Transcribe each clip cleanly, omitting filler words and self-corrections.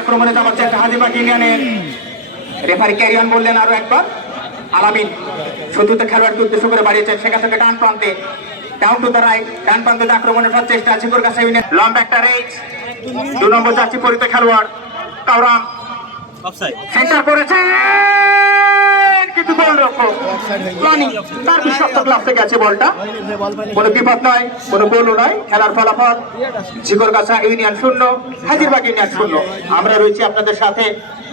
আক্রমণে যাওয়াচ্ছে হাজিবাগ ইউনিয়নের রেফারি ক্যারিয়ান বললেন আরো একবার আলামিন শত্রুতে খেলোয়াড়কে উদ্দেশ্য করে বাড়িয়েছেন সেখান থেকে ডান প্রান্তে ডাউন টু দ্য রাইট ডান প্রান্তে আক্রমণের চেষ্টা ঝিকরগাছা ইউনিয়ন লম্বা একটা রেঞ্জ 2 নম্বর যাত্রী পরিচিত খেলোয়াড় কাউরাম সেন্টার করেছে কিন্তু গোলরক্ষক প্ল্যানিং তার বিশ্বস্ত ক্লাব থেকে আছে বলটা কোনো বিপদ নয় কোনো গোলও নয় খেলার ফলাফল ঝিকরগাছা ইউনিয়ন 0 হাজিরবাগ ইউনিয়ন 0 আমরা রয়েছি আপনাদের সাথে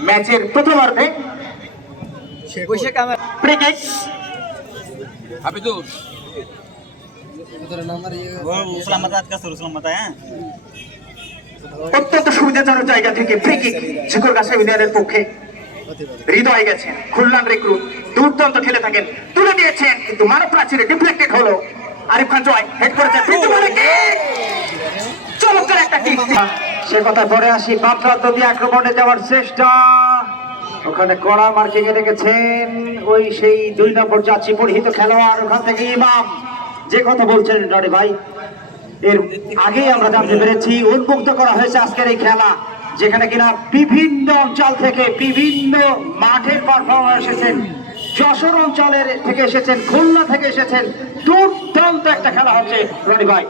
ম্যাচের প্রথমার্ধে ফ্রি কিক অত্যন্ত সুবিধাজনক জায়গা থেকে ফ্রি কিক ঝিকরগাছা ইউনিয়নের পক্ষে হৃদয় গেছেন খুলনার রিক্রুট দুর্দান্ত খেলে থাকেন তুলে দিয়েছেন কিন্তু মানব প্রাচীরে ডিফ্লেক্টেড হলো আরিফ খান জয় হেড করেছেন চমৎকার একটা কিক সে কথা পরে আসি বাম প্রান্ত দিয়ে আক্রমণে যাওয়ার চেষ্টা ওখানে কড়া মার্কিং এ রেখেছেন ওই সেই 2 নম্বর যাচ্ছি পরিহিত খেলোয়াড় ওখান থেকে ইমাম যে কথা বলছেন রনি ভাই এর আগেই আমরা জানতে পেরেছি উন্মুক্ত করা হয়েছে আজকের এই খেলা যেখানে কিনা বিভিন্ন অঞ্চল থেকে বিভিন্ন মাঠের পারফর্মার এসেছেন যশোর অঞ্চলের থেকে এসেছেন খুলনা থেকে এসেছেন দুর্দান্ত একটা খেলা হচ্ছে রনি ভাই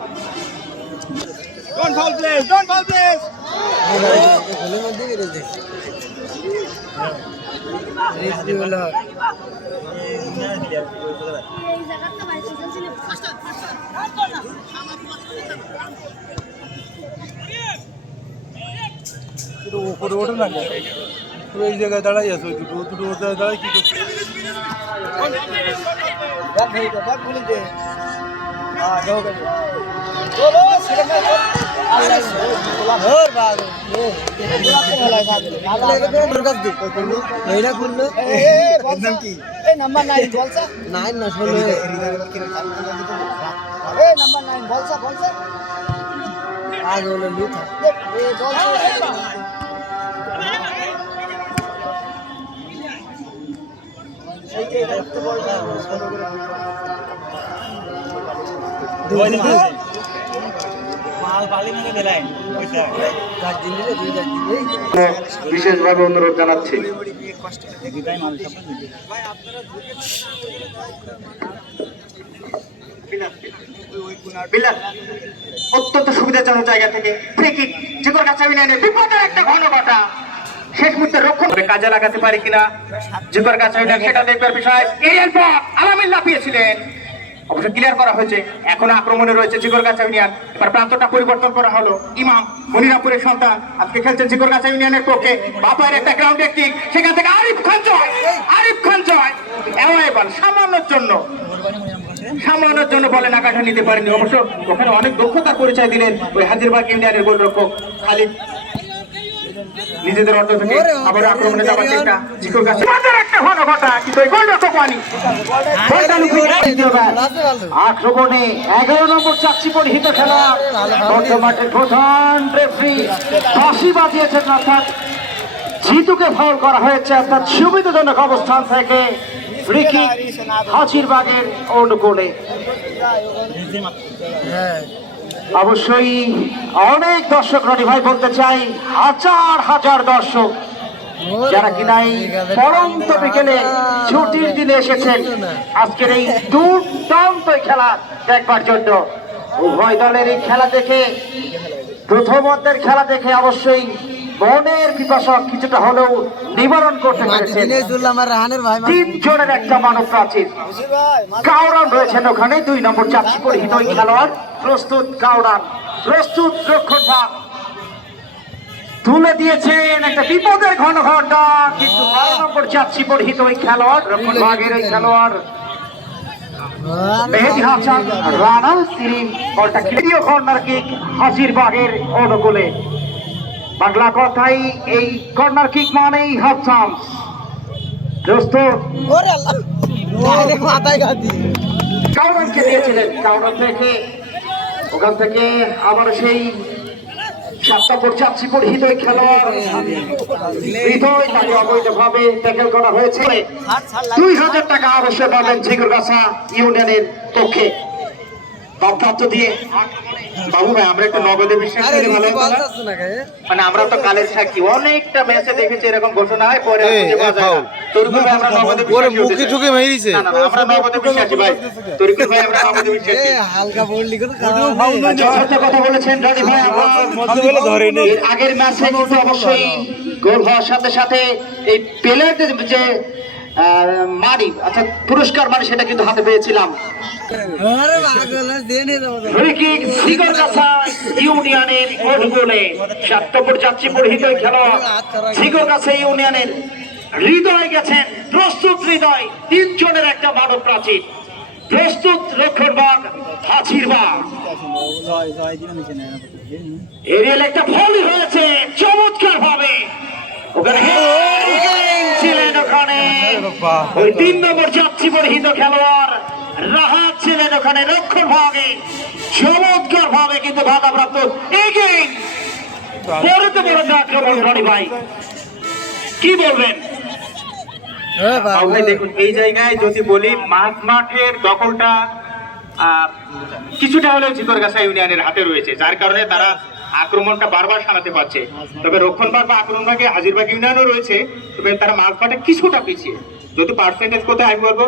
উপরে ওঠে না পুরো এই জায়গায় দাঁড়াই আছে ওই দুটো দুটো দাঁড়াই কি করছে বিশেষভাবে অনুরোধ জানাচ্ছি অত্যন্ত সুবিধাজনক জায়গা থেকে ফ্রি কিক ঝিকরগাছা ইউনিয়নের বিপদের একটা ঘনঘটা শেষ মুহূর্তে রক্ষণ করে কাজে লাগাতে পারে কিনা ঝিকরগাছা ইউনিয়ন সেটা দেখবার বিষয় এরিয়াল পর আলামিন লাফিয়েছিলেন অবশ্য ক্লিয়ার করা হয়েছে এখন আক্রমণে রয়েছে ঝিকরগাছা ইউনিয়ন এবার প্রান্তটা পরিবর্তন করা হলো ইমাম মনিরামপুরের সন্তান আজকে খেলছেন ঝিকরগাছা ইউনিয়নের পক্ষে বাপায়ের একটা গ্রাউন্ডে কিক সেখান থেকে আরিফ খান জয় অ্যাওয়েবল সামান্যর জন্য বলে নাকাটা নিতে পারেনি অবশ্য ওখানে অনেক দক্ষতার পরিচয় দিলেন ওই হাজিরবাগ ইউনিয়নের গোলরক্ষক খালিদ নিজেদের অর্থ থেকে আবার আক্রমণে যাওয়ার চেষ্টা ঝিকরগাছা একটা ঘনঘটা কিন্তু ওই গোলরক্ষক ওয়ানি আক্রমণে 11 নম্বর চাচ্ছি পরিহিত খেলা বর্তমানের প্রধান রেফারি ফাঁসি বাজিয়েছেন অর্থাৎ জিতুকে ফাউল করা হয়েছে অর্থাৎ সুবিধাজনক অবস্থান থেকে ফ্রি কিক হাজিরবাগের অনুকূলে অবশ্যই অনেক দর্শক রনি ভাই বলতে চাই হাজার হাজার দর্শক যারা কিনা এই পরন্ত বিকেলে ছুটির দিনে এসেছেন আজকের এই দুর্দান্ত খেলা দেখবার জন্য উভয় দলের এই খেলা দেখে প্রথমার্ধের খেলা দেখে অবশ্যই মনের পিপাসা কিছুটা হলেও নিবারণ করতে পেরেছেন 3 জনের একটা মানব প্রাচীর কাউরান রয়েছেন ওখানে 2 নম্বর চাচ্ছি পরিহিত ওই খেলোয়াড় প্রস্তুত কাউরান প্রস্তুত রক্ষণ ভাগ তুলে দিয়েছেন একটা বিপদের ঘনঘটা কিন্তু 12 নম্বর চাচ্ছি পরিহিত ওই খেলোয়াড় রক্ষণ ভাগের ওই খেলোয়াড় মেহেদী হাসান রানা তিনি বলটা ক্লিয়ার কর্নার কিক হাজিরবাগের অনুকূলে বাংলা কথাই এই কর্নার কিক মানেই হাফ চান্স দোস্ত কাউরানকে দিয়েছিলেন কাউরান থেকে ওখান থেকে আবার সেই 7 নম্বর চাচ্ছি পরিহিত খেলোয়াড় হৃদয় তাকে অবৈধভাবে ট্যাকেল করা হয়েছে 2000 টাকা অবশ্যই পাবেন ঝিকরগাছা ইউনিয়নের পক্ষে দিয়ে বাবু ভাই আমরা একটু নগদে বিশ্বাস আরে করলে ভালো রিসি হতো না? বলতাছ না কে মানে আমরা তো কালের সাক্ষী অনেকটা ম্যাচে দেখেছি এরকম ঘোষণা হয় পরে এই, খুঁজে পাওয়া যায় না। ফাউল। তরিকুল ভাই আমরা নগদে ওরে বিশ্বাসী হতে মুখে চাই। ঠুকে মেরেছে। না, না, না, আমরা নগদে বিশ্বাসী ভাই। তরিকুল ভাই আমরা নগদে বিশ্বাসী। এ হালকা বললি কত ওটাও ফাউল নয়। যথার্থ কথা বলেছেন রনি ভাই আমার। মধ্যে বলে ধরে নেই। এর আগের ম্যাচে কিন্তু অবশ্যই গোল হওয়ার সাথে সাথে এই প্লেয়ারদের যে মারি অর্থাৎ পুরস্কার মানে সেটা কিন্তু হাতে পেয়েছিলাম। আরে পাগল দেন হে দাও ফ্রি কিক সিগরগাছা ইউনিয়নের গোলে 7 নম্বর যাত্রী পরিহিত খেলোয়াড় সিগরগাছা ইউনিয়নের হৃদয় গেছেন প্রস্তুত হৃদয় 3 জনের একটা মানব প্রাচীর প্রস্তুত রক্ষণভাগ হাজিরবাগ এরিয়াল একটা ভলি হয়েছে চমৎকার ভাবে ওখানে হেডিং ছিলেন ওখানে ওই 3 নম্বর যাত্রী পরিহিত খেলোয়াড় রাহাত ছিলেন ওখানে রক্ষণ ভাগে চমৎকার ভাবে কিন্তু বাধাপ্রাপ্ত এগেইন পরেতে বড় আক্রমণ রনি ভাই কি বলবেন? এ বাবা ভাই দেখুন এই জায়গায় যদি বলি মাঠের দখলটা কিছুটা হলেও চিতরগাছা ইউনিয়নের হাতে রয়েছে যার কারণে তারা আক্রমণটা বারবার সানাতে পারছে তবে রক্ষণভাগ বা আক্রমণভাগে হাজিরবাগ ইউনিয়নও রয়েছে তবে তারা মাঠে কিছুটা পিছিয়ে যদি পার্সেন্টেজ কোথায় আমি বলবো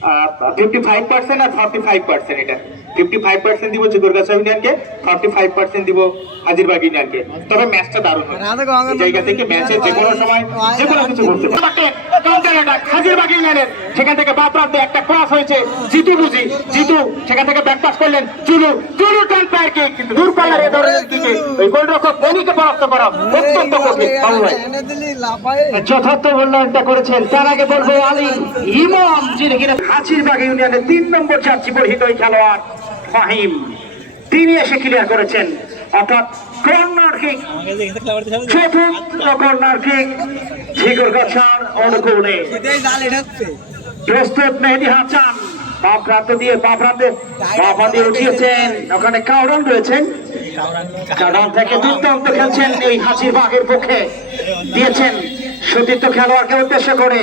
55% আর 45% এটা 55% দিব চিতরগাছা ইউনিয়নকে 45% দিব হাজিরবাগ ইউনিয়নকে তবে ম্যাচটা দারুণ হবে এই জায়গা থেকে ম্যাচের যে কোনো সময় যে কোনো কিছু করতে পারে কাউন্টার অ্যাটাক হাজিরবাগ ইউনিয়নের সেখান থেকে বাঁ প্রান্তে একটা ক্রস হয়েছে জিতু সেখান থেকে ব্যাক পাস করলেন চুলু টান পায়ের কিক কিন্তু দূরপাল্লার এ ধরনের দিকে ওই গোলরক্ষক বনিকে পরাস্ত করা অত্যন্ত কঠিন বাবু ভাই এনে দিলি লাফায় যথার্থ মূল্যায়নটা করেছেন তার আগে বলবো আলী ইমাম যিনি কিনা হাজিরবাগ ইউনিয়নের 3 নম্বর জার্সি পরিহিত ওই খেলোয়াড় ফাহিম তিনি এসে ক্লিয়ার করেছেন অর্থাৎ কর্নার কিক চতুর্থ কর্নার কিক ঝিগরগাছার অনুকূলে এটাই জাল এটাচ্ছে প্রস্তুত মেহেদি হাসান বাঁ প্রান্ত দিয়ে বাঁ দিয়ে উঠিয়েছেন ওখানে কাউরান রয়েছেন কাউরান থেকে দুর্দান্ত খেলছেন এই হাজিরবাগের পক্ষে দিয়েছেন সতীর্থ খেলোয়াড়কে উদ্দেশ্য করে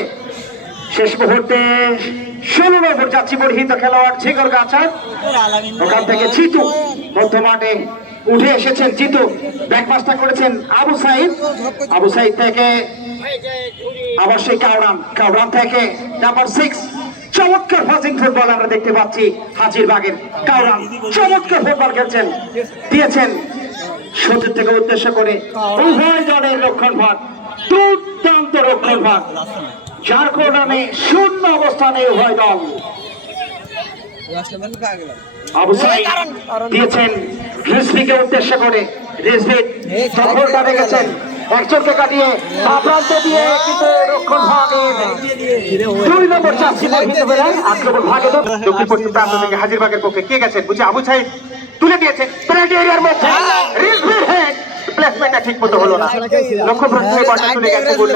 শেষ মুহূর্তে 16 নম্বর যাচ্ছি পরিহিত খেলোয়াড় ঝিগরগাছার ওখান থেকে জিতু মধ্য মাঠে উঠে এসেছেন জিতু ব্যাকপাসটা করেছেন আবু সাইদ থেকে আবার সেই কাউরান থেকে নাম্বার 6 চমৎকার ফাজিং ফুটবল আমরা দেখতে পাচ্ছি হাজিরবাগের কাউরান চমৎকার ফুটবল খেলছেন দিয়েছেন সতীর থেকে উদ্দেশ্য করে উভয় দলের রক্ষণ ভাগ দুর্দান্ত রক্ষণ ভাগ যার কারণে শূন্য অবস্থানে উভয় দল আবু সাইদ দিয়েছেন রিজভিকে উদ্দেশ্য করে রিজভি দখলটা রেখেছেন একজনকে কাটিয়ে প্রান্ত দিয়ে কিন্তু রক্ষণ ভাগের 2 নম্বর চাচ্ছি পরিহিত বেলায় আক্রমণ ভাগে দক্ষিণ পশ্চিম প্রান্ত থেকে হাজিরবাগের পক্ষে কে গেছেন বুঝে আবু সাইদ তুলে দিয়েছেন পেনাল্টি এরিয়ার মধ্যে রিজভির হেড প্লেসমেন্টটা ঠিক মতো হলো না লক্ষ্য প্রশ্নে বলটা চলে গেছে গোল